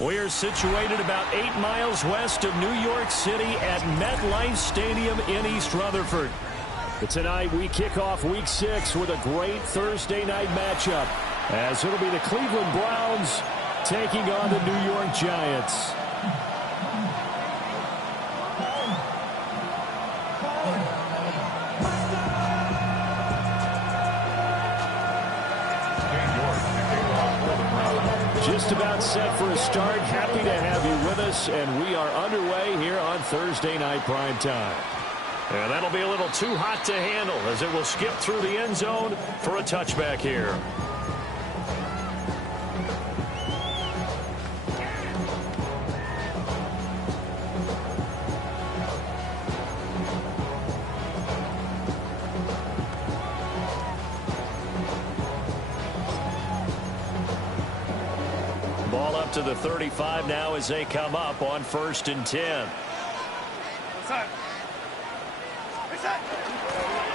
We are situated about 8 miles west of New York City at MetLife Stadium in East Rutherford. But tonight we kick off Week 6 with a great Thursday night matchup, as it'll be the Cleveland Browns taking on the New York Giants. Just about set for a start. Happy to have you with us, and we are underway here on Thursday night prime time. And that'll be a little too hot to handle as it will skip through the end zone for a touchback here. Ball up to the 35 now as they come up on 1st and 10.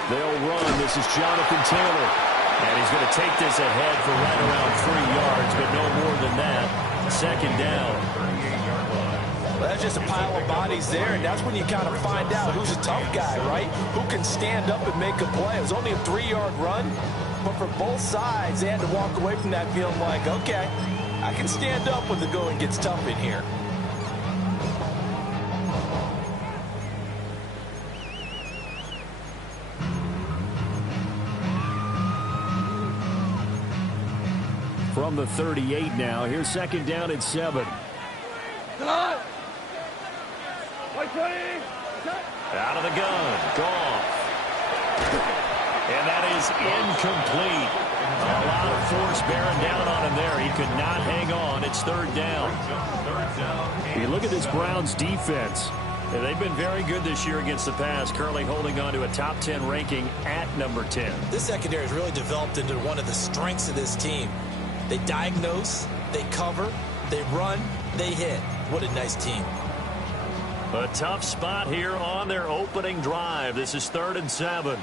They'll run. This is Jonathan Taylor. And he's going to take this ahead for right around 3 yards, but no more than that. 2nd down. Well, that's just a pile of bodies there, and that's when you kind of find out who's a tough guy, right? Who can stand up and make a play. It was only a 3-yard run, but for both sides, they had to walk away from that feeling like, okay, I can stand up when the going gets tough in here. From the 38 now, here's 2nd down and 7. Out of the gun, Goff. And that is incomplete. A lot of force bearing down on him there. He could not hang on. It's 3rd down. You look at this Browns defense. They've been very good this year against the pass, currently holding on to a top 10 ranking at number 10. This secondary has really developed into one of the strengths of this team. They diagnose, they cover, they run, they hit. What a nice team. A tough spot here on their opening drive. This is 3rd and 7.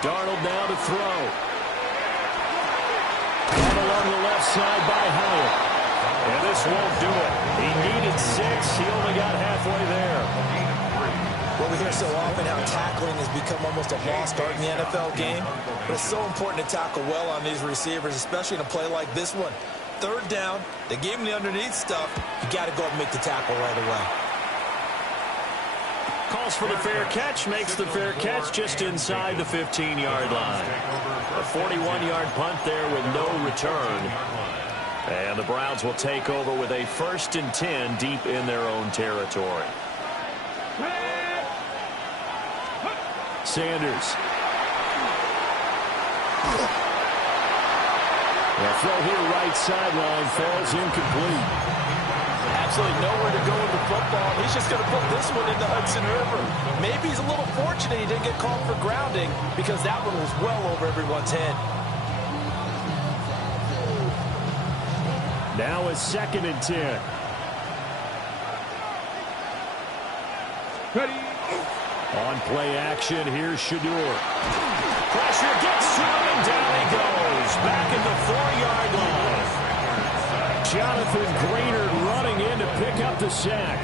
Darnold now to throw. And along the left side by Hyatt. And this won't do it. He needed 6. He only got halfway there. Well, we hear so often how tackling has become almost a lost art in the NFL game. But it's so important to tackle well on these receivers, especially in a play like this one. 3rd down, they gave him the underneath stuff. You got to go and make the tackle right away. Calls for the fair catch, makes the fair catch just inside the 15-yard line. A 41-yard punt there with no return. And the Browns will take over with a 1st and 10 deep in their own territory. Sanders. The throw here right sideline falls incomplete. Absolutely nowhere to go with the football. He's just going to put this one in the Hudson River. Maybe he's a little fortunate he didn't get called for grounding because that one was well over everyone's head. Now a 2nd and 10. Ready. On play action, here's Shador. Pressure gets to him, and down he goes. Back at the 4-yard line. Jonathan Greenard running in to pick up the sack.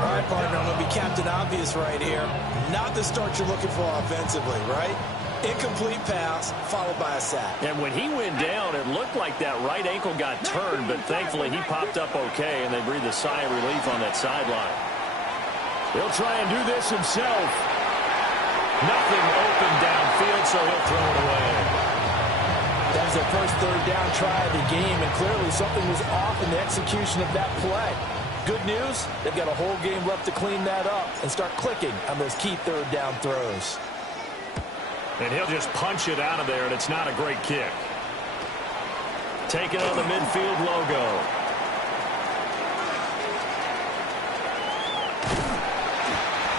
All right, partner, I'm going to be Captain Obvious right here. Not the start you're looking for offensively, right? Incomplete pass, followed by a sack. And when he went down, it looked like that right ankle got turned, but thankfully he popped up okay, and they breathed a sigh of relief on that sideline. He'll try and do this himself. Nothing open downfield, so he'll throw it away. That was their first 3rd down try of the game, and clearly something was off in the execution of that play. Good news, they've got a whole game left to clean that up and start clicking on those key 3rd down throws. And he'll just punch it out of there, and it's not a great kick. Taking on the midfield logo.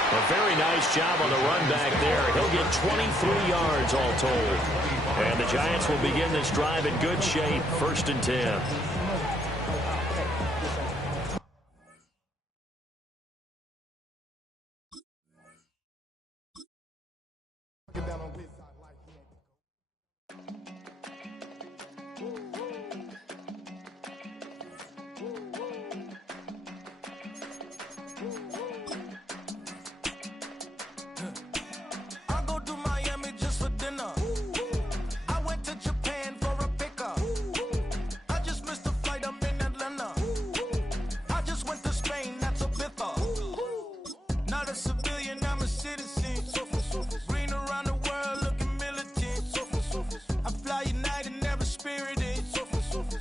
A very nice job on the run back there. He'll get 23 yards all told. And the Giants will begin this drive in good shape. 1st and 10. Woo, woo. I go to Miami just for dinner. I went to Japan for a pickup. I just missed the flight, I'm in Atlanta. I just went to Spain, that's a biffa. Not a civilian, I'm a citizen. Green around the world, looking militant. I fly United, never spirited.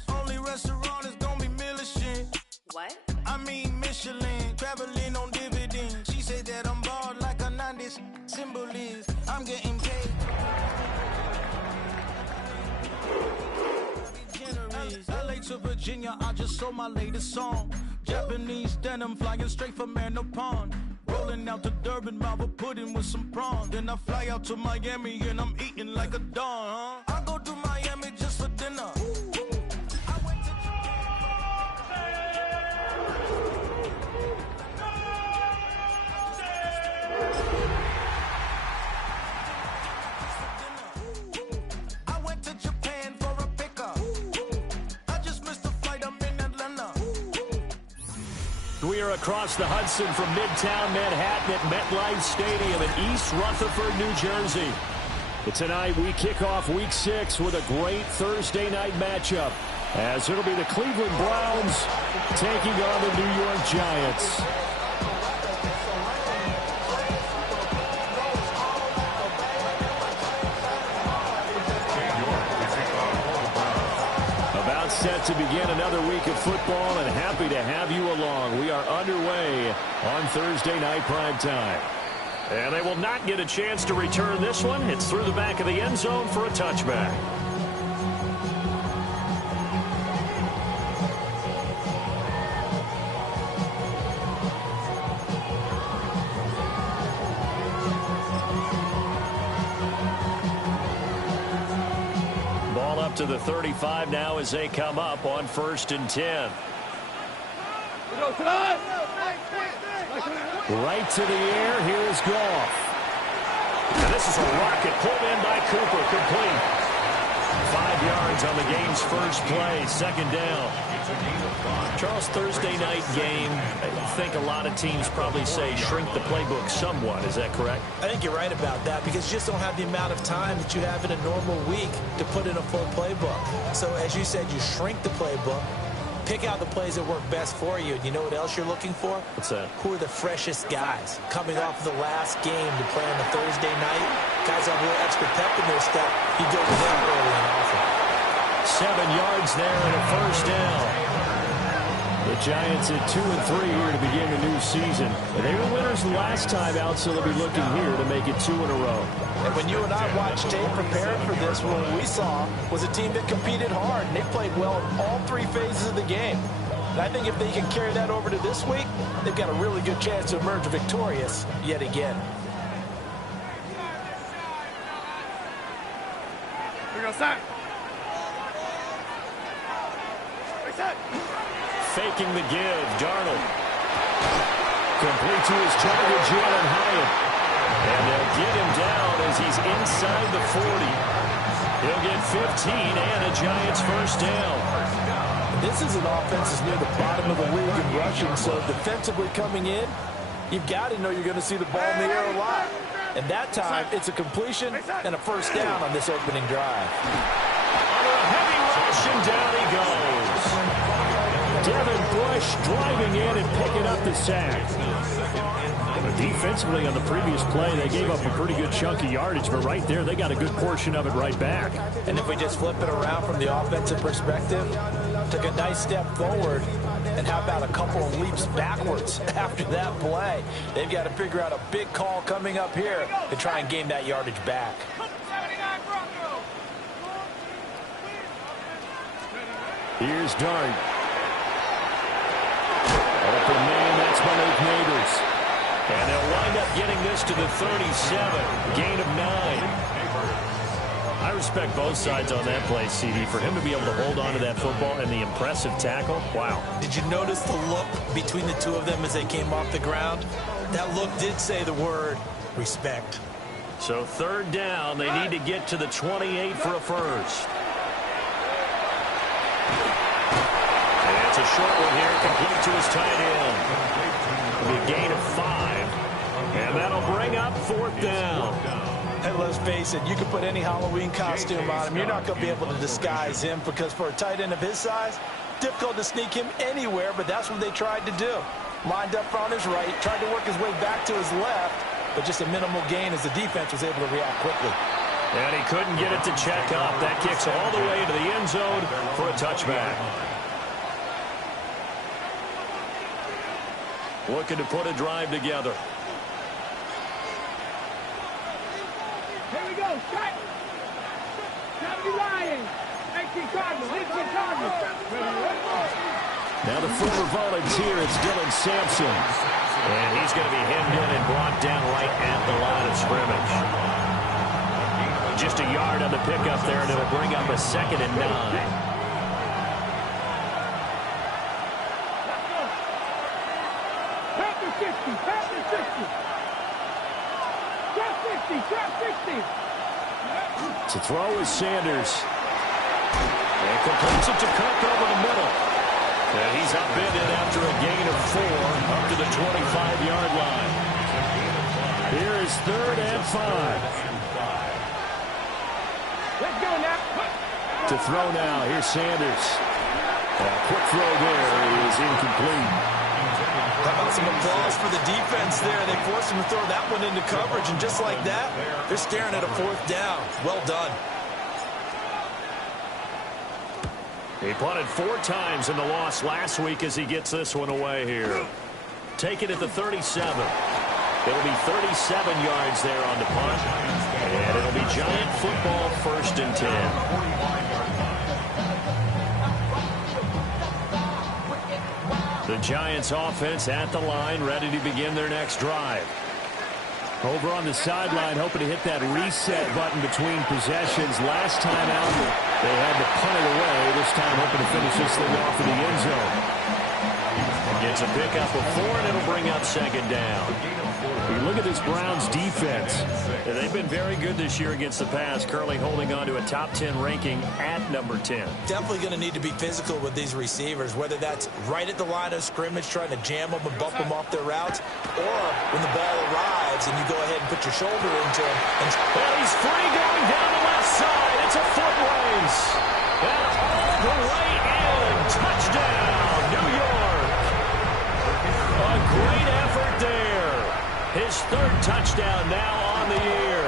Only restaurant is gonna be Michelin. What? I mean Michelin, traveling on dividends. She said that I'm bald like a 90s. Symbol is, I'm getting paid. LA to Virginia, I just sold my latest song. Japanese denim flying straight from Manapon. Rolling out to Durban, Malva pudding with some prawns. Then I fly out to Miami and I'm eating like a don, huh? I go to Miami just for dinner. I went to I went to Japan for a pickup. I just missed the flight, I'm in Atlanta. We are across the Hudson from Midtown Manhattan at MetLife Stadium in East Rutherford, New Jersey. But tonight we kick off Week 6 with a great Thursday night matchup, as it'll be the Cleveland Browns taking on the New York Giants. About set to begin another week of football, and happy to have you along. We are underway on Thursday night primetime. And they will not get a chance to return this one. It's through the back of the end zone for a touchback. Ball up to the 35 now as they come up on 1st and 10. Right to the air. Here is Goff. And this is a rocket pulled in by Cooper. Complete. 5 yards on the game's first play. 2nd down. Charles, Thursday night game, I think a lot of teams probably say shrink the playbook somewhat. Is that correct? I think you're right about that, because you just don't have the amount of time that you have in a normal week to put in a full playbook. So as you said, you shrink the playbook, pick out the plays that work best for you. And you know what else you're looking for? What's that? Who are the freshest guys coming off of the last game to play on a Thursday night? Guys have a little extra pep in their step. You go with them early and often. 7 yards there and a 1st down. The Giants at 2-3 here to begin the new season. And they were winners the last time out, so they'll be looking here to make it 2 in a row. And when you and I watched tape preparing for this, what we saw was a team that competed hard, and they played well in all 3 phases of the game. And I think if they can carry that over to this week, they've got a really good chance to emerge victorious yet again. We're going to start. Faking the give. Darnold. Complete to his target, Jalen Hyatt. And they'll get him down as he's inside the 40. He'll get 15 and a Giants 1st down. This is an offense that's near the bottom of the league in rushing, so defensively coming in, you've got to know you're going to see the ball in the air a lot. And that time, it's a completion and a 1st down on this opening drive. Under a heavy rush, and down he goes. Devin Bush driving in and picking up the sack. Defensively on the previous play, they gave up a pretty good chunk of yardage, but right there, they got a good portion of it right back. And if we just flip it around from the offensive perspective, took a nice step forward, and how about a couple of leaps backwards after that play? They've got to figure out a big call coming up here to try and gain that yardage back. Here's Dart. Open man, that's Malik Neighbors. And they'll wind up getting this to the 37. Gain of 9. I respect both sides on that play, CD. For him to be able to hold on to that football and the impressive tackle, wow. Did you notice the look between the two of them as they came off the ground? That look did say the word respect. So 3rd down, they need to get to the 28 for a 1st. And it's a short one here, complete to his tight end. It'll be a And that'll bring up 4th down. Hey, let's face it, you can put any Halloween costume on him. You're not going to be able to disguise him because for a tight end of his size, difficult to sneak him anywhere, but that's what they tried to do. Lined up on his right, tried to work his way back to his left, but just a minimal gain as the defense was able to react quickly. And he couldn't get it to check up. That kicks all the way into the end zone for a touchback. Looking to put a drive together. Here we go. Strike. Cavity Lions. 18 Cardinals. 18 Cardinals. Now the former volunteer, it's Dylan Sampson. And he's going to be hemmed in and brought down right at the line of scrimmage. Just a yard on the pickup there, and it'll bring up a 2nd and 9. Panther 60. Panther 60. Trap 60. Trap 60. To throw is Sanders. And completes it to Cook over the middle. And he's upended after a gain of 4 up to the 25-yard line. Here is 3rd and 5. Let's go now. To throw now, here's Sanders. A quick throw there is incomplete. How about some applause for the defense there? They forced him to throw that one into coverage, and just like that, they're staring at a 4th down. Well done. He punted 4 times in the loss last week as he gets this one away here. Take it at the 37. It'll be 37 yards there on the punt. And it'll be Giant football, 1st and 10. The Giants offense at the line, ready to begin their next drive. Over on the sideline, hoping to hit that reset button between possessions. Last time out, they had to punt it away. This time, hoping to finish this thing off in the end zone. Gets a pickup of 4, and it'll bring up 2nd down. You look at this Browns defense. They've been very good this year against the pass, currently holding on to a top 10 ranking at number 10. Definitely going to need to be physical with these receivers, whether that's right at the line of scrimmage, trying to jam them and bump them off their routes, or when the ball arrives and you go ahead and put your shoulder into him. Well, he's free going down the left side. It's a foot race. And all the way in. Touchdown, New York. A great effort there. His 3rd touchdown now on the year.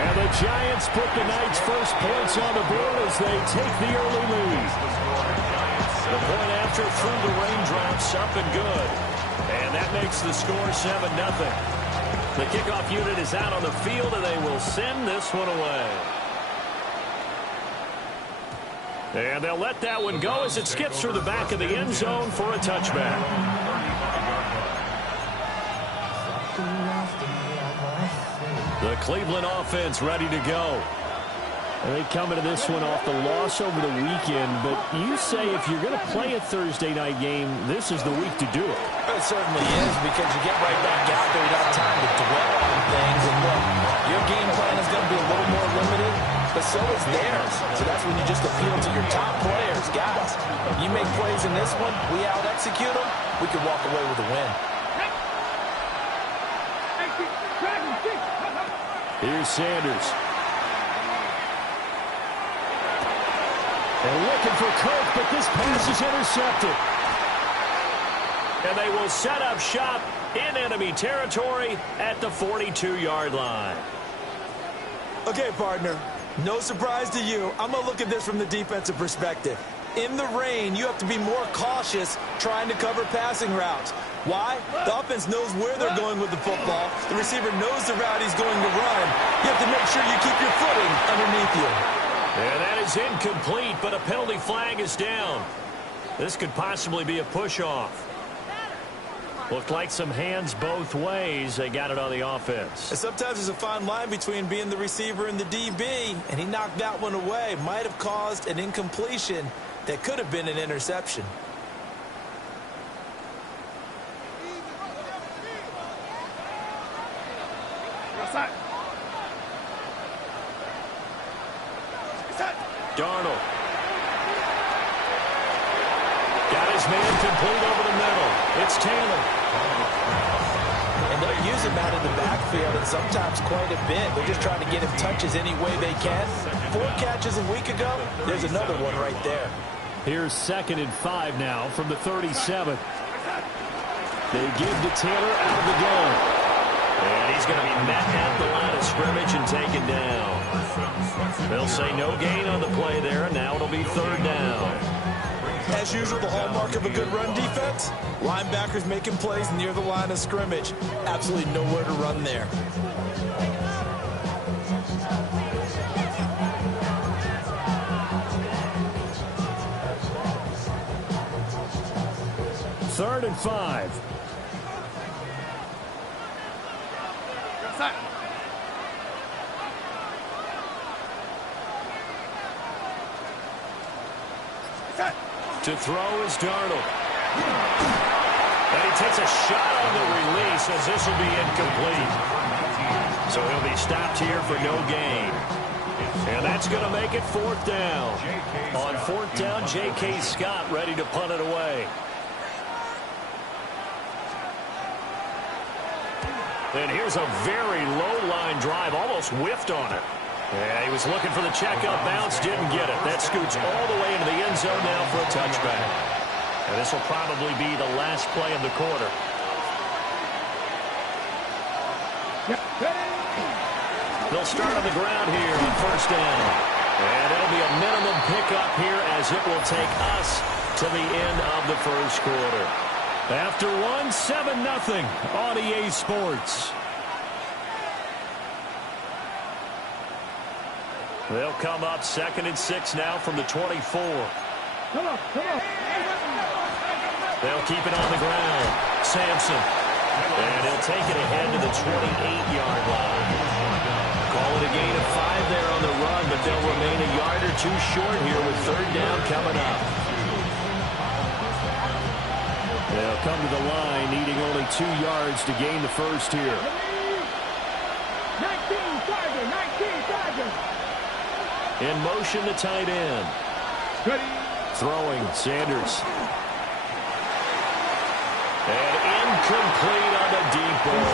And the Giants put the night's first points on the board as they take the early lead. The point after through the raindrops, up and good. And that makes the score 7-0. The kickoff unit is out on the field, and they will send this one away. And they'll let that one go as it skips through the back of the end zone for a touchback. The Cleveland offense ready to go. And they come into this one off the loss over the weekend, but you say if you're going to play a Thursday night game, this is the week to do it. It certainly is, because you get right back out there, you don't have time to dwell on things. And look, your game plan is going to be a little more limited, but so is theirs. So that's when you just appeal to your top players. Guys, you make plays in this one, we out-execute them, we can walk away with a win. Here's Sanders. And looking for Cook, but this pass is intercepted. And they will set up shop in enemy territory at the 42-yard line. Okay, partner, no surprise to you. I'm going to look at this from the defensive perspective. In the rain, you have to be more cautious trying to cover passing routes. Why? The offense knows where they're going with the football. The receiver knows the route he's going to run. You have to make sure you keep your footing underneath you. And that is incomplete, but a penalty flag is down. This could possibly be a push-off. Looked like some hands both ways. They got it on the offense. And sometimes there's a fine line between being the receiver and the DB, and he knocked that one away. Might have caused an incompletion that could have been an interception. Darnold. Got his man complete over the middle. It's Taylor. And there use him out in the backfield, and sometimes quite a bit. They're just trying to get him touches any way they can. 4 catches a week ago. There's another one right there. Here's 2nd and 5 now from the 37. They give to Taylor out of the gun. And he's going to be met at the line of scrimmage and taken down. They'll say no gain on the play there, and now it'll be 3rd down. As usual, the hallmark of a good run defense, linebackers making plays near the line of scrimmage. Absolutely nowhere to run there. Third and 5. To throw is Darnold. And he takes a shot on the release as this will be incomplete. So he'll be stopped here for no gain. And that's going to make it 4th down. On 4th down, J.K. Scott ready to punt it away. And here's a very low-line drive, almost whiffed on it. Yeah, he was looking for the checkup bounce, didn't get it. That scoots all the way into the end zone now for a touchback. And this will probably be the last play of the quarter. They'll start on the ground here on 1st down. And it'll be a minimum pickup here as it will take us to the end of the 1st quarter. After 7-0 on EA Sports. They'll come up 2nd and 6 now from the 24. Come on, come on. They'll keep it on the ground. Sampson. And he'll take it ahead to the 28-yard line. Call it a gain of 5 there on the run, but they'll remain a yard or 2 short here with 3rd down coming up. They'll come to the line, needing only 2 yards to gain the 1st here. 19 Tiger, 19 Tiger. In motion, the tight end. Ready. Throwing, Sanders. And incomplete on the deep ball.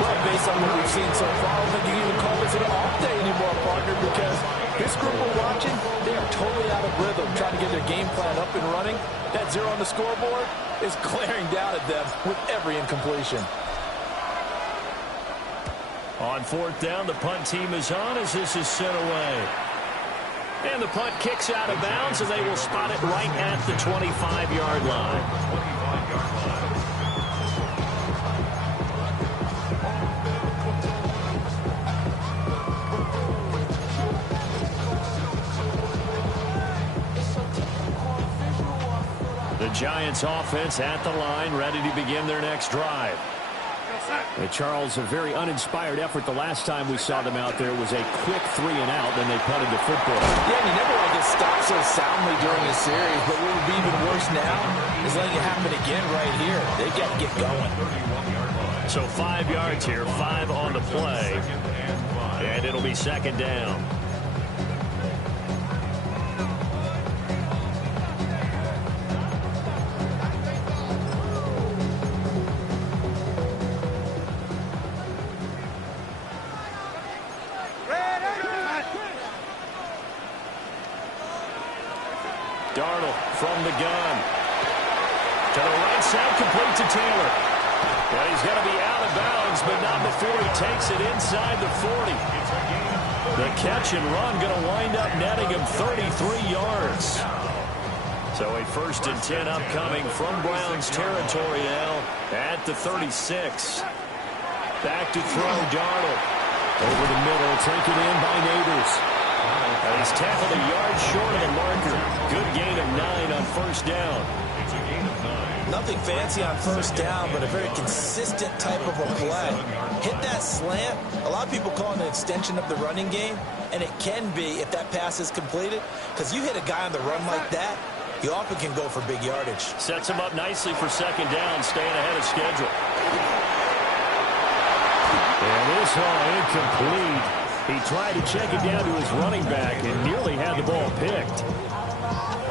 Well, based on what we've seen so far, I don't think you can even call this an off day anymore, partner, because this group we're watching, they are totally out of rhythm, trying to get their game plan up and running. That 0 on the scoreboard is glaring down at them with every incompletion. On 4th down, the punt team is on as this is sent away. And the punt kicks out of bounds, and they will spot it right at the 25-yard line. The Giants offense at the line, ready to begin their next drive. And Charles, a very uninspired effort. The last time we saw them out there was a quick 3-and-out, then they punted the football. Yeah, and you never want to get stopped so soundly during a series, but what would be even worse now is letting it happen again right here. They got to get going. So 5 yards here, 5 on the play, and it'll be 2nd down. Darnold from the gun. To the right side, complete to Taylor. Well, he's going to be out of bounds, but not before he takes it inside the 40. The catch and run going to wind up netting him 33 yards. So a 1st and 10 upcoming from Browns territory now at the 36. Back to throw, Darnold. Over the middle, taken in by Neighbors. And he's tackled a yard short of the marker. Good gain of 9 on 1st down. Nothing fancy on 1st down, but a very consistent type of a play. Hit that slant. A lot of people call it an extension of the running game, and it can be if that pass is completed, because you hit a guy on the run like that, you often can go for big yardage. Sets him up nicely for 2nd down, staying ahead of schedule. And this one incomplete. He tried to check it down to his running back and nearly had the ball picked.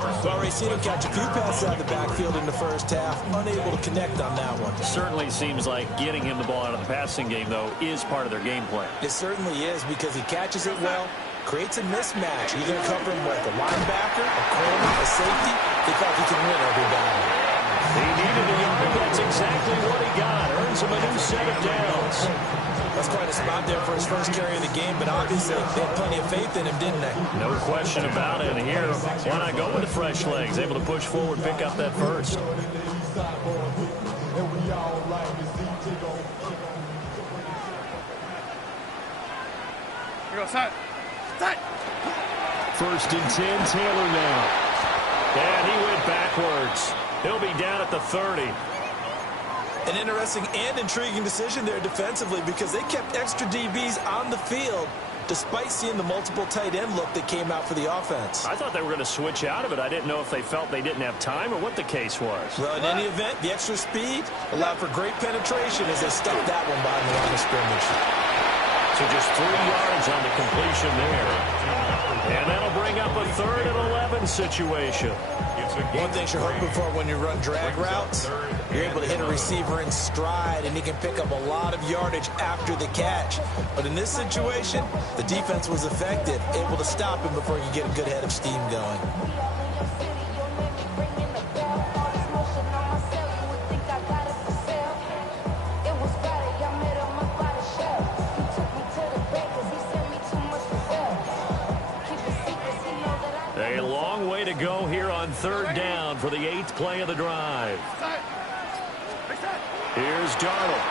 We've already seen him catch a few passes out of the backfield in the first half, unable to connect on that one. Certainly seems like getting him the ball out of the passing game, though, is part of their game plan. It certainly is, because he catches it well, creates a mismatch. You're going to cover him with a linebacker, a corner, a safety. They thought he could win every battle. He needed a yard. That's exactly what he got. Earns him a new set of downs. That's quite a spot there for his first carry of the game, but obviously they had plenty of faith in him, didn't they? No question about it. And here, why not go with the fresh legs? Able to push forward, pick up that first. Here goes, side. First and 10, Taylor now. And he went backwards. He'll be down at the 30. An interesting and intriguing decision there defensively, because they kept extra DBs on the field despite seeing the multiple tight end look that came out for the offense. I thought they were going to switch out of it. I didn't know if they felt they didn't have time or what the case was. Well, in any event, the extra speed allowed for great penetration as they stuffed that one behind the line of scrimmage. So just 3 yards on the completion there. And that'll bring up a 3rd and 11 situation. One thing you're hoping for when you run drag routes, you're able to hit a receiver in stride, and he can pick up a lot of yardage after the catch. But in this situation, the defense was effective, able to stop him before he could get a good head of steam going. A long way to go here on 3rd down for the 8th play of the drive. Here's Darnold.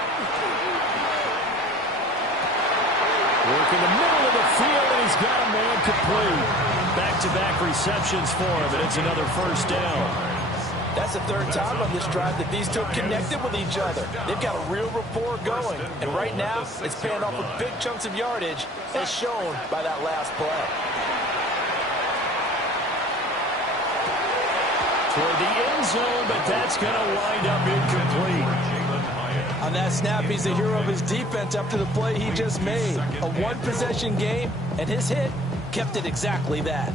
Working the middle of the field, and he's got a man complete. Back-to-back receptions for him, and it's another first down. That's the 3rd time on this drive that these two have connected with each other. They've got a real rapport going, and right now it's paying off with big chunks of yardage, as shown by that last play. Toward the end zone, but that's going to wind up incomplete. On that snap, he's the hero of his defense after the play he just made. A one-possession game, and his hit kept it exactly that.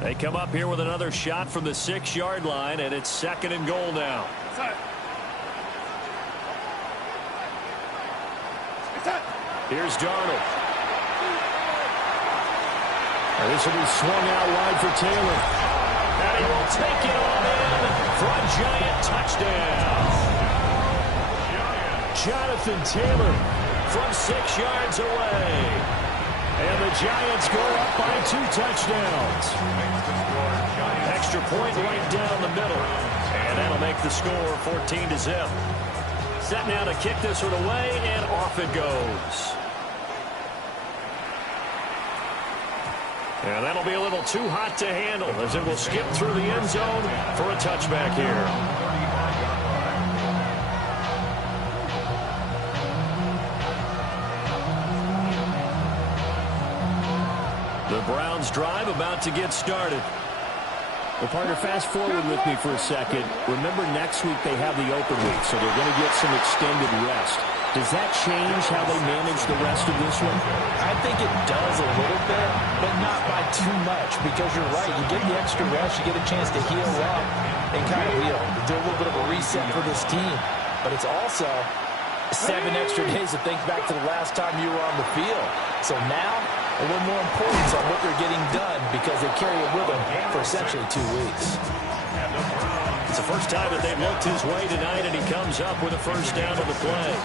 They come up here with another shot from the 6-yard line, and it's 2nd and goal now. Here's Darnold. This will be swung out wide for Taylor. And he will take it on in for a giant touchdown. Jonathan Taylor From 6 yards away. And the Giants go up by 2 touchdowns. Extra point right down the middle. And that'll make the score 14-0. Set now to kick this one away, and off it goes. And that'll be a little too hot to handle as it will skip through the end zone for a touchback here. The Browns drive about to get started. Well, partner, fast forward with me for a second. Remember, next week they have the open week, so they're going to get some extended rest. Does that change how they manage the rest of this one? I think it does a little bit, but not by too much, because you're right. You get the extra rest, you get a chance to heal up and kind of do a little bit of a reset for this team. But it's also 7 extra days to think back to the last time you were on the field. So now, a little more importance on what they're getting done, because they carry it with them for essentially 2 weeks. It's the first time that they've looked his way tonight, and he comes up with a first down on the play.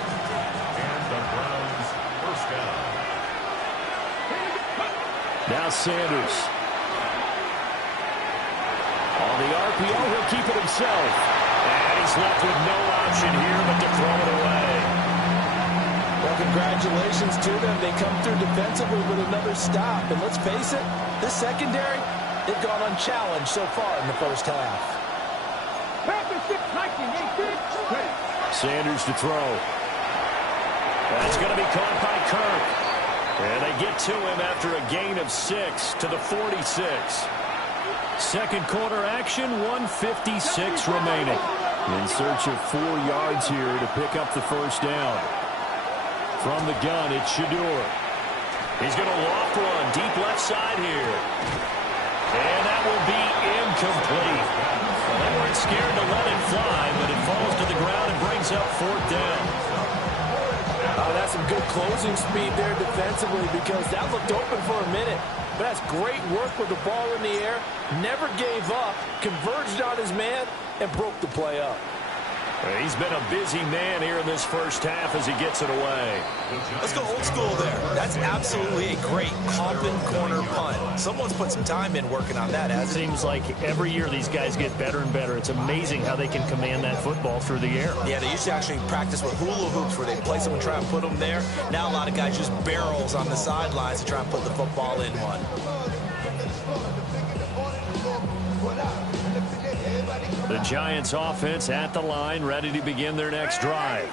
Now Sanders. On the RPO, he'll keep it himself. And he's left with no option here but to throw it away. Well, congratulations to them. They come through defensively with another stop. And let's face it, this secondary, they've gone unchallenged so far in the first half. Sanders to throw. That's going to be caught by Kirk. And they get to him after a gain of 6 to the 46. Second quarter action, 1:56 remaining. In search of 4 yards here to pick up the first down. From the gun, it's Shador. He's going to loft one deep left side here. And that will be incomplete. Well, they weren't scared to let it fly, but it falls to the ground and brings up 4th down. That's some good closing speed there defensively because that looked open for a minute. But that's great work with the ball in the air. Never gave up, converged on his man, and broke the play up. He's been a busy man here in this first half as he gets it away. Let's go old school there. That's absolutely a great coffin corner punt. Someone's put some time in working on that, hasn't it? Seems like every year these guys get better and better. It's amazing how they can command that football through the air. Yeah, they used to actually practice with hula hoops where they place them and try and put them there. Now a lot of guys use barrels on the sidelines to try and put the football in one. The Giants offense at the line, ready to begin their next drive.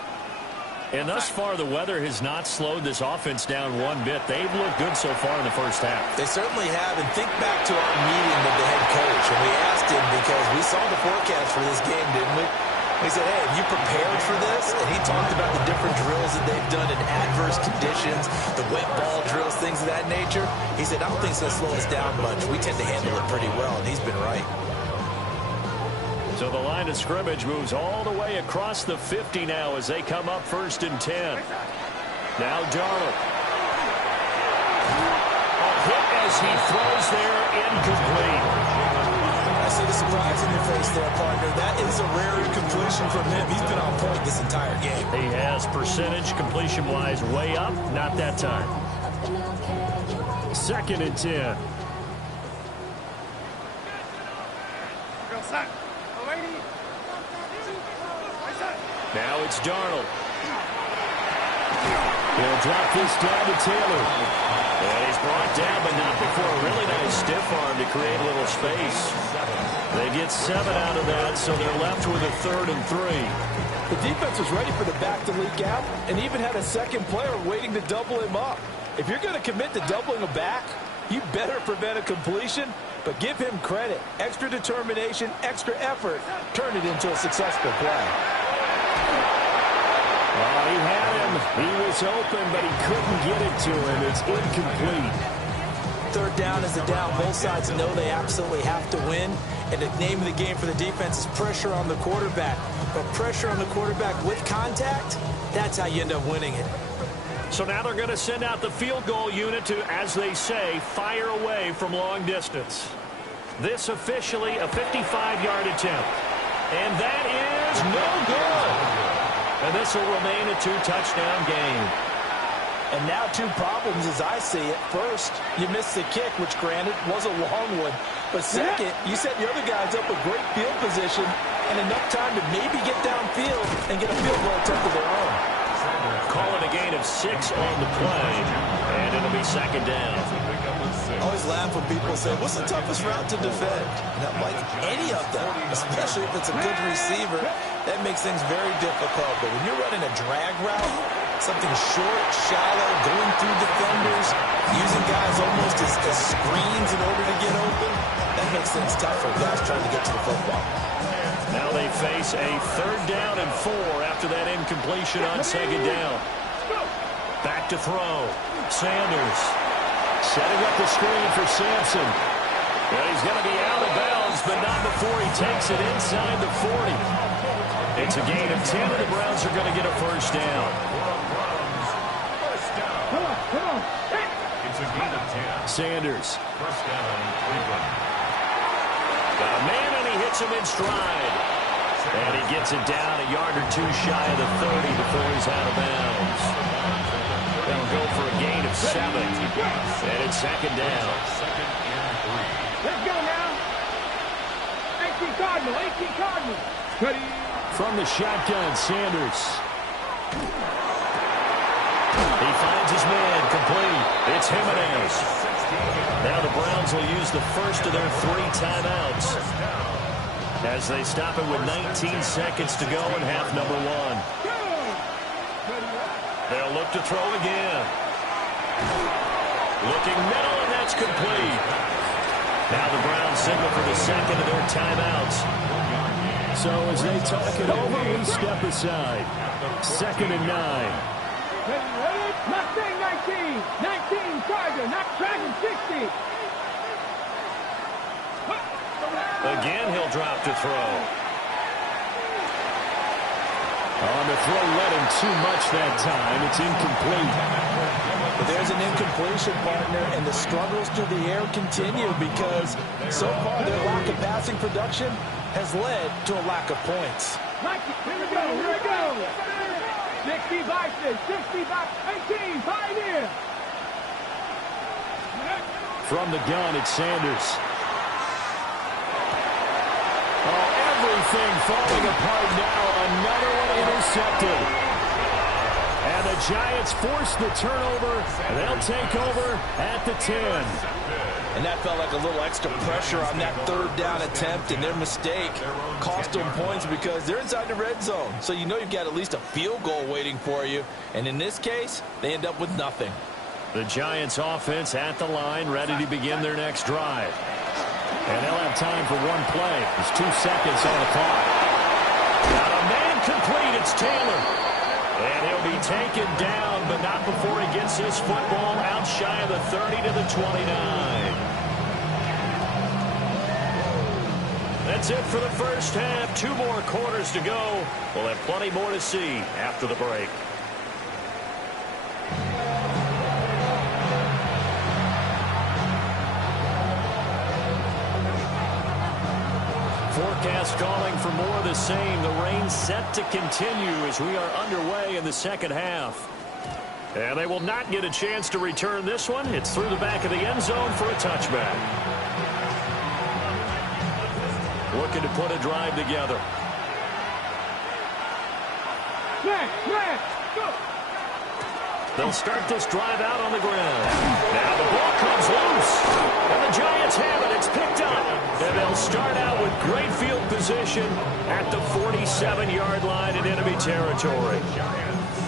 And thus far, the weather has not slowed this offense down one bit. They've looked good so far in the first half. They certainly have. And think back to our meeting with the head coach. And we asked him because we saw the forecast for this game, didn't we? We said, hey, have you prepared for this? And he talked about the different drills that they've done in adverse conditions, the wet ball drills, things of that nature. He said, I don't think it's going to slow us down much. We tend to handle it pretty well, and he's been right. So the line of scrimmage moves all the way across the 50 now as they come up 1st and 10. Now Darnold. A hit as he throws there, incomplete. I see the surprise in your face there, partner. That is a rare incompletion from him. He's been on point this entire game. He has percentage completion-wise way up, not that time. 2nd and 10. Now it's Darnold. He'll drop this down to Taylor. And he's brought down, but not before a really nice stiff arm to create a little space. They get 7 out of that, so they're left with a 3rd and 3. The defense was ready for the back to leak out and even had a second player waiting to double him up. If you're going to commit to doubling a back, you better prevent a completion, but give him credit. Extra determination, extra effort, turn it into a successful play. Oh, he had him. He was open, but he couldn't get it to him. It's incomplete. 3rd down is the down. Both sides know they absolutely have to win. And the name of the game for the defense is pressure on the quarterback. But pressure on the quarterback with contact, that's how you end up winning it. So now they're going to send out the field goal unit to, as they say, fire away from long distance. This officially a 55-yard attempt. And that is no good. And this will remain a 2-touchdown game. And now 2 problems as I see it. First, you missed the kick, which granted was a long one. But second, you set your other guys up with great field position and enough time to maybe get downfield and get a field goal attempt of their own. Call it a gain of 6 on the play, and it'll be 2nd down. I always laugh when people say, what's the toughest route to defend? And I'm like, any of them, especially if it's a good receiver. That makes things very difficult. But when you're running a drag route, something short, shallow, going through defenders, using guys almost as screens in order to get open, that makes things tough for guys trying to get to the football. Now they face a 3rd down and 4 after that incompletion on 2nd down. Back to throw. Sanders setting up the screen for Sampson. Well, he's going to be out of bounds, but not before he takes it inside the 40. It's a gain of 10, and the Browns are going to get a 1st down. Come on. It's a gain of 10. Sanders. 1st down, Cleveland. Got a man, and he hits him in stride. And he gets it down a yard or 2 shy of the 30 before he's out of bounds. They'll go for a gain of 7. And it's 2nd down. 2nd and 3. Let's go now. 18 Cardinal, 18 Cardinal. Ready. From the shotgun, Sanders. He finds his man, complete. It's Jimenez. Now the Browns will use the first of their 3 timeouts as they stop it with 19 seconds to go in half number 1. They'll look to throw again. Looking middle, and that's complete. Now the Browns signal for the second of their timeouts. So as they talk it over, we step aside. 2nd and 9. Ready? Mustang 19. 19 Charger, not Dragon 60. Again, he'll drop to throw. On the throw, led him too much that time. It's incomplete. But there's an incompletion, partner, and the struggles through the air continue because so far their lack of passing production has led to a lack of points. Here we go, here we go. 60 by 60 by 18, Pioneer. From the gun, it's Sanders. Oh, everything falling apart now. Another one intercepted. And the Giants force the turnover. They'll take over at the 10. And that felt like a little extra pressure on that third down attempt, and their mistake cost them points because they're inside the red zone. So you know you've got at least a field goal waiting for you. And in this case, they end up with nothing. The Giants offense at the line, ready to begin their next drive. And they'll have time for one play. There's 2 seconds on the clock. Got a man complete. It's Taylor. And he'll be taken down, but not before he gets his football out shy of the 30 to the 29. That's it for the first half. 2 more quarters to go. We'll have plenty more to see after the break. Forecast calling for more of the same. The rain set to continue as we are underway in the second half. And they will not get a chance to return this one. It's through the back of the end zone for a touchback. Looking to put a drive together. Go. They'll start this drive out on the ground. Now the ball comes loose. And the Giants have it. It's picked up. And they'll start out with great field position at the 47-yard line in enemy territory.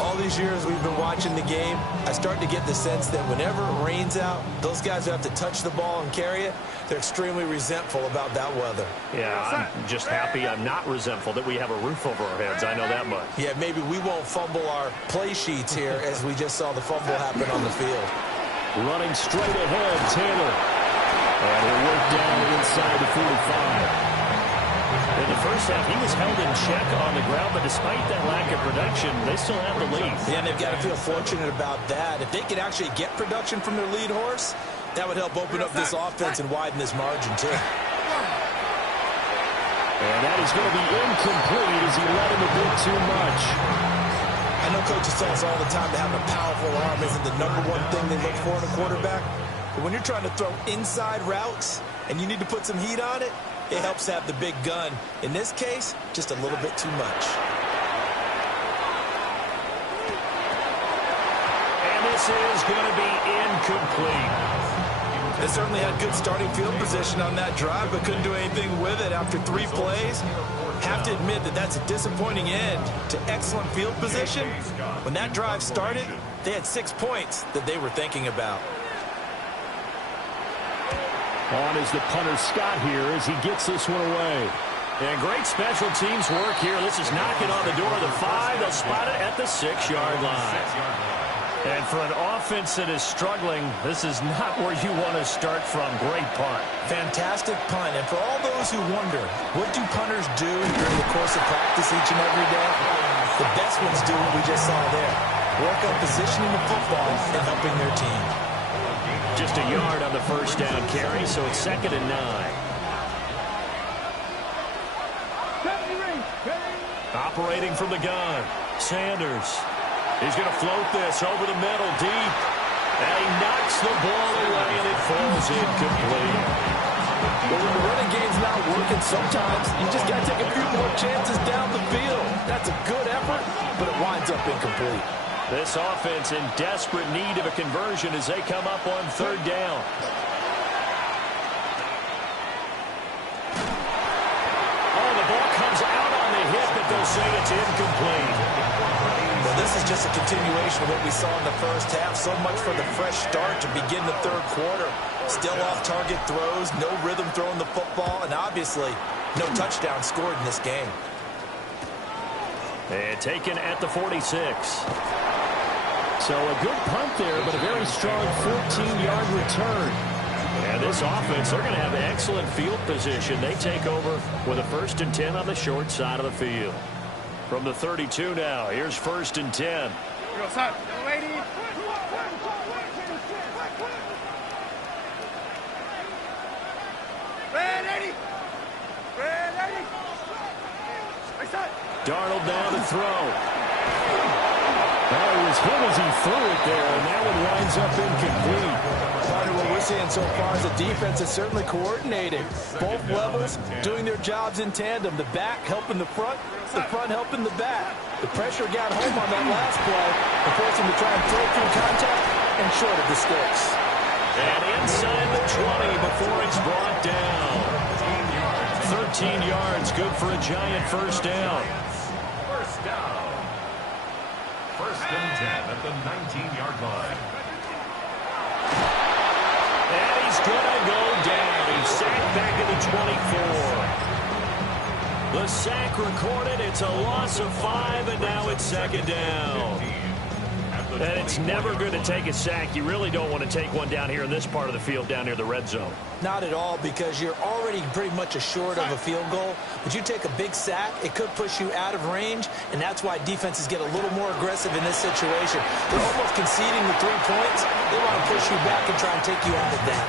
All these years we've been watching the game, I start to get the sense that whenever it rains out, those guys who have to touch the ball and carry it, they're extremely resentful about that weather. Yeah, I'm just happy I'm not resentful that we have a roof over our heads. I know that much. Yeah, maybe we won't fumble our play sheets here as we just saw the fumble happen on the field. Running straight ahead, Taylor. And he'll work down inside the 45. In the first half, he was held in check on the ground, but despite that lack of production, they still have the lead. Yeah, and they've got to feel fortunate about that. If they could actually get production from their lead horse, that would help open up this offense and widen this margin, too. And that is going to be incomplete as he let him a bit too much. I know coaches tell us all the time that having a powerful arm isn't the #1 thing they look for in a quarterback. But when you're trying to throw inside routes and you need to put some heat on it, it helps have the big gun. In this case, just a little bit too much. And this is going to be incomplete. They certainly had good starting field position on that drive, but couldn't do anything with it after 3 plays. Have to admit that that's a disappointing end to excellent field position. When that drive started, they had 6 points that they were thinking about. On is the punter Scott here as he gets this one away. And great special teams work here. This is knocking on the door of the 5. They'll spot it at the 6-yard line. And for an offense that is struggling, this is not where you want to start from. Great punt. Fantastic punt. And for all those who wonder, what do punters do during the course of practice each and every day? The best ones do what we just saw there. Work on positioning the football and helping their team. Just a yard on the first down carry, so it's 2nd and 9. Operating from the gun, Sanders. He's going to float this over the middle deep. And he knocks the ball away, and it falls incomplete. But when the running game's not working, sometimes you just got to take a few more chances down the field. That's a good effort, but it winds up incomplete. This offense in desperate need of a conversion as they come up on 3rd down. Oh, the ball comes out on the hit, but they'll say it's incomplete. Well, this is just a continuation of what we saw in the first half. So much for the fresh start to begin the 3rd quarter. Still off-target throws, no rhythm throwing the football, and obviously no touchdown scored in this game. And taken at the 46. So a good punt there, but a very strong 14-yard return. And this offense, they're going to have excellent field position. They take over with a 1st and 10 on the short side of the field. From the 32 now, here's 1st and 10. Lady. Darnold now to throw. Well, he was hit as he threw it there, and that one winds up incomplete. Part of what we're seeing so far is the defense is certainly coordinated. Both levels doing their jobs in tandem. The back helping the front helping the back. The pressure got home on that last play and forced him to try and throw through contact and short of the sticks. And inside the 20 before it's brought down. 13 yards, good for a giant 1st down. 1st down. 1st and 10 at the 19-yard line. And he's going to go down. He's sacked back at the 24. The sack recorded. It's a loss of 5, and now it's 2nd down. And it's never good to take a sack. You really don't want to take one down here in this part of the field, down near the red zone. Not at all, because you're already pretty much assured of a field goal. But you take a big sack, it could push you out of range, and that's why defenses get a little more aggressive in this situation. They're almost conceding the 3 points. They want to push you back and try and take you out of that.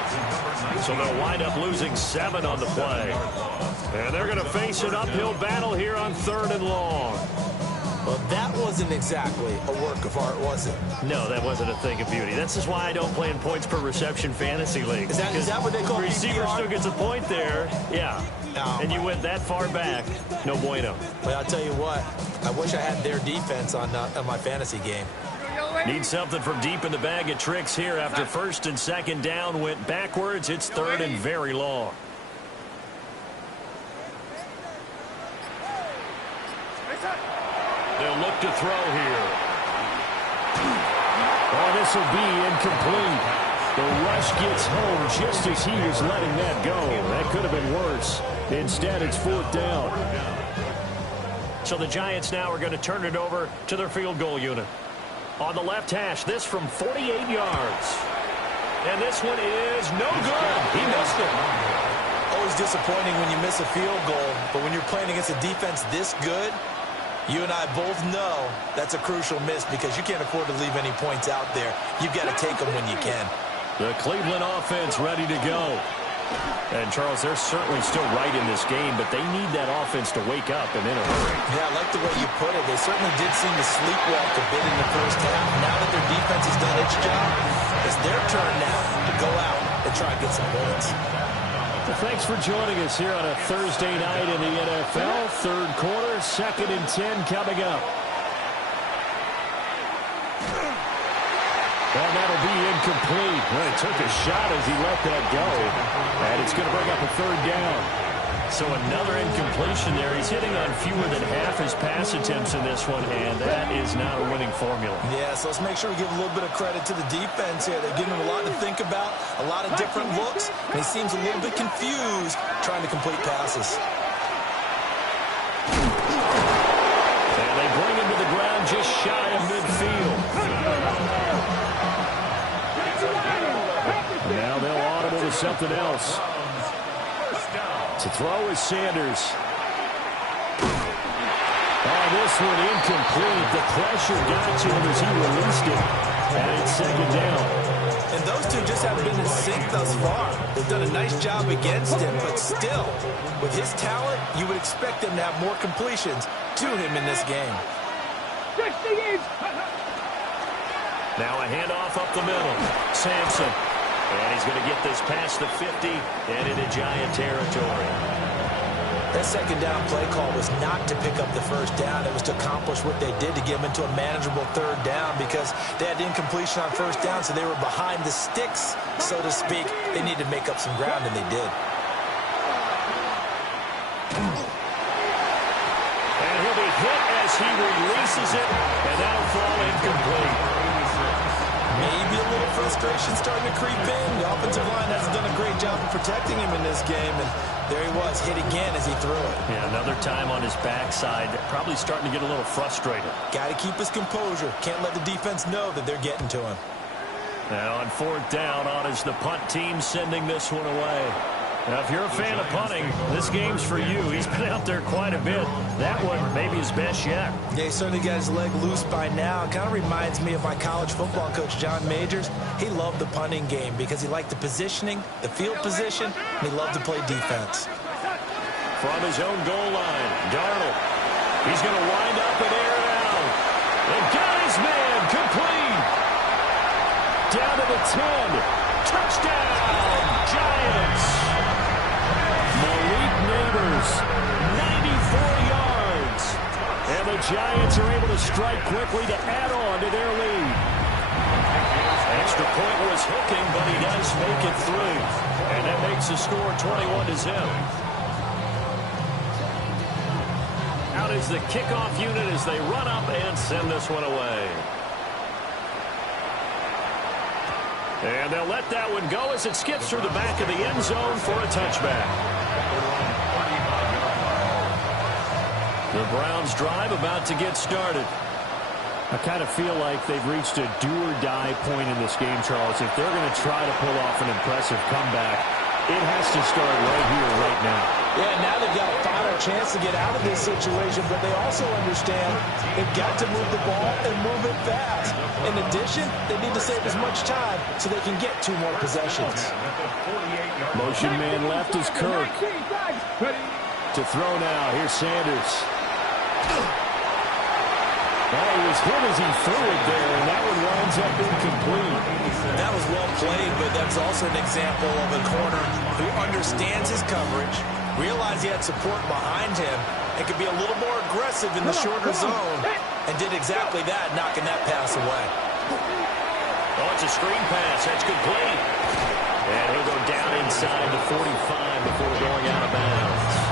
So they'll wind up losing 7 on the play. And they're going to face an uphill battle here on 3rd and long. Well, that wasn't exactly a work of art, was it? No, that wasn't a thing of beauty. This is why I don't play in points per reception fantasy league. Is that what they call receiver PPR? still gets a point there. Yeah. Oh, and you went that far back. No bueno. Well, I'll tell you what. I wish I had their defense on my fantasy game. Need something from deep in the bag of tricks here after 1st and 2nd down went backwards. It's 3rd and very long. They'll look to throw here. Oh, this will be incomplete. The rush gets home just as he was letting that go. That could have been worse. Instead, it's 4th down. So the Giants now are going to turn it over to their field goal unit. On the left hash, this from 48 yards. And this one is no good. He missed it. Always disappointing when you miss a field goal, but when you're playing against a defense this good, you and I both know that's a crucial miss because you can't afford to leave any points out there. You've got to take them when you can. The Cleveland offense ready to go. And, Charles, they're certainly still right in this game, but they need that offense to wake up and in a hurry. Yeah, I like the way you put it. They certainly did seem to sleepwalk a bit in the 1st half. Now that their defense has done its job, it's their turn now to go out and try and get some points. Well, thanks for joining us here on a Thursday night in the NFL. 3rd quarter, 2nd and 10 coming up. And that'll be incomplete. Well, he took a shot as he let that go. And it's going to bring up a 3rd down. So another incompletion there. He's hitting on fewer than half his pass attempts in this one, and that is not a winning formula. Yeah, so let's make sure we give a little bit of credit to the defense here. They're giving him a lot to think about, a lot of different looks, and he seems a little bit confused trying to complete passes. And they bring him to the ground just shy of midfield. Now they'll audible to something else. To throw is Sanders. Oh, this one incomplete. The pressure got to him as he released it. And it's 2nd down. And those two just haven't been in sync thus far. They've done a nice job against him, but still, with his talent, you would expect them to have more completions to him in this game. 60 inch. Now a handoff up the middle. Sampson. And he's going to get this past the 50 and into Giant territory. That 2nd down play call was not to pick up the 1st down. It was to accomplish what they did to get them into a manageable 3rd down because they had incompletion on 1st down, so they were behind the sticks, so to speak. They needed to make up some ground, and they did. And he'll be hit as he releases it, and that'll fall incomplete. Maybe a little frustration starting to creep in. The offensive line hasn't done a great job of protecting him in this game, and there he was, hit again as he threw it. Yeah, another time on his backside, probably starting to get a little frustrated. Got to keep his composure. Can't let the defense know that they're getting to him. Now on 4th down, on is the punt team sending this one away. Now, if you're a fan of punting, this game's for you. He's been out there quite a bit. That one, maybe his best yet. Yeah, he certainly got his leg loose by now. It kind of reminds me of my college football coach, John Majors. He loved the punting game because he liked the positioning, the field position, and he loved to play defense. From his own goal line, Darnold. He's going to wind up and air it out. And got his man complete. Down to the 10. Touchdown, Giants. Malik Neighbors, 94 yards. And the Giants are able to strike quickly to add on to their lead. Extra point was hooking, but he does make it through. And that makes the score 21-0. Out is the kickoff unit as they run up and send this one away. And they'll let that one go as it skips through the back of the end zone for a touchback. The Browns drive about to get started. I kind of feel like they've reached a do-or-die point in this game, Charles. If they're going to try to pull off an impressive comeback, it has to start right here, right now. Yeah, now they've got a final chance to get out of this situation, but they also understand they've got to move the ball and move it fast. In addition, they need to save as much time so they can get 2 more possessions. Motion man left is Kirk. To throw now, here's Sanders. Well, he was hit as he threw it there, and that one winds up incomplete. That was well played, but that's also an example of a corner who understands his coverage, realized he had support behind him, and could be a little more aggressive in the shorter zone, and did exactly that, knocking that pass away. Oh, it's a screen pass. That's complete. And he'll go down inside the 45 before going out of bounds.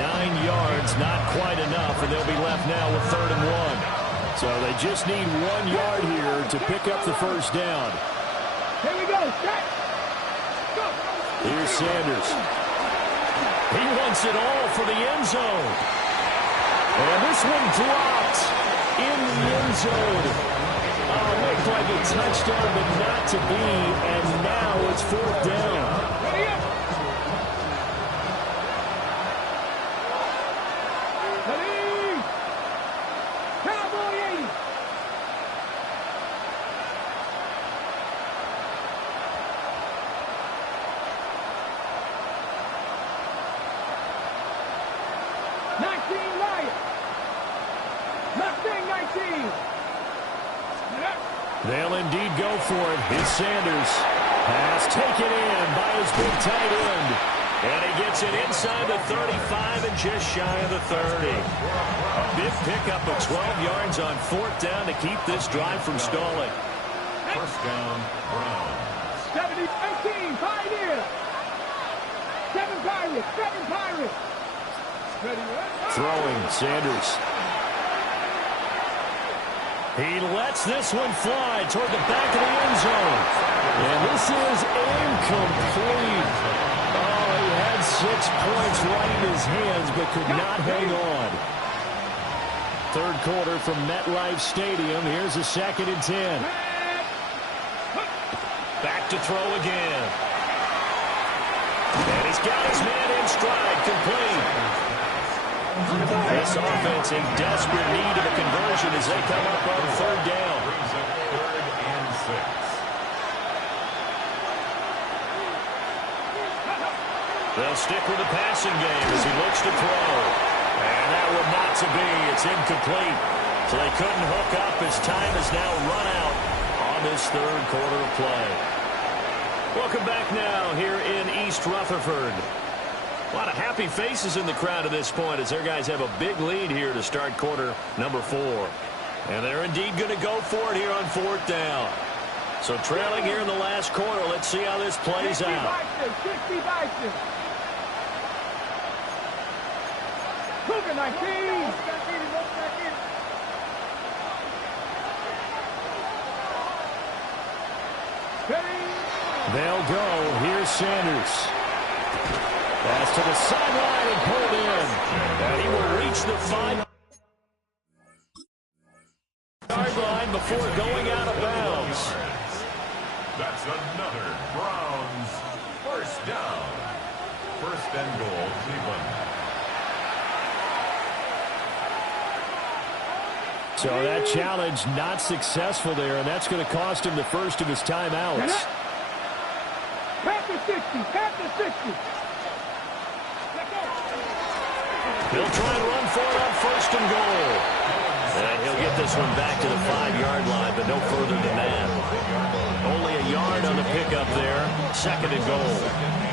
9 yards, not quite enough, and they'll be left now with 3rd and 1. So they just need 1 yard here to pick up the first down. Here we go. Set. Go. Here's Sanders. He wants it all for the end zone. And this one dropped in the end zone. Looked like a touchdown, but not to be, and now it's 4th down. Ready up. Ready. Cowboy 80. They'll indeed go for it. Here's Sanders. Pass taken in by his big tight end. And he gets it inside the 35 and just shy of the 30. A big pickup of 12 yards on 4th down to keep this drive from stalling. First down, Browns. 18, Pioneers. 7 Pirates, 7 Pirates. Ready, Throwing, Sanders. He lets this one fly toward the back of the end zone. And this is incomplete. Oh, he had 6 points right in his hands, but could not hang on. 3rd quarter from MetLife Stadium. Here's a 2nd and 10. Back to throw again. And he's got his man in stride, complete. This offense in desperate need of a conversion as they come up on 3rd down. 3rd and 6. They'll stick with the passing game as he looks to throw. And that one not to be. It's incomplete. So they couldn't hook up as time is now run out on this 3rd quarter of play. Welcome back now here in East Rutherford. A lot of happy faces in the crowd at this point as their guys have a big lead here to start quarter number 4. And they're indeed going to go for it here on 4th down. So trailing here in the last quarter, let's see how this plays out. 60 Bison. Cougar 19. They'll go. Here's Sanders. Pass to the sideline and pulled in. And he will reach the 5-yard line before going out of bounds. That's another Browns first down. First and goal, Cleveland. So that challenge not successful there, and that's going to cost him the first of his timeouts. Pat the 60, pat the 60. He'll try and run for it on first and goal. And he'll get this one back to the 5-yard line, but no further than that. Only a yard on the pickup there. Second and goal.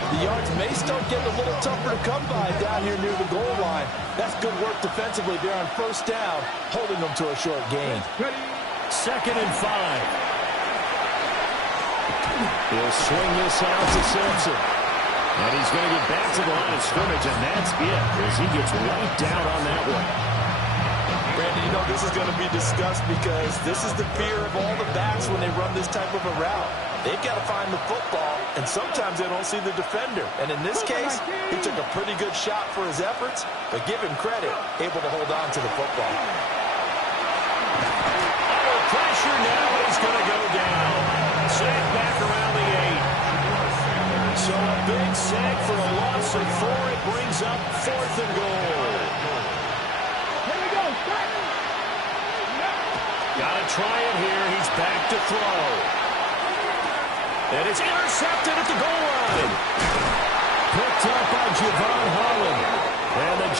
The yards may start getting a little tougher to come by down here near the goal line. That's good work defensively there on first down, holding them to a short gain. Second and 5. He'll swing this out to Simpson. And he's going to get back to the line of scrimmage, and that's it as he gets wiped out on that one. Brandon, you know this is going to be discussed because this is the fear of all the backs when they run this type of a route. They've got to find the football, and sometimes they don't see the defender. And in this case, he took a pretty good shot for his efforts, but give him credit, able to hold on to the football. Under pressure now, he's going to go down. Sack back around the 8. So a big sack for a loss of 4. It brings up fourth and goal. Here we go, start. Got to try it here. He's back to throw. And it's intercepted at the goal line. Picked up by Javon Holland. And the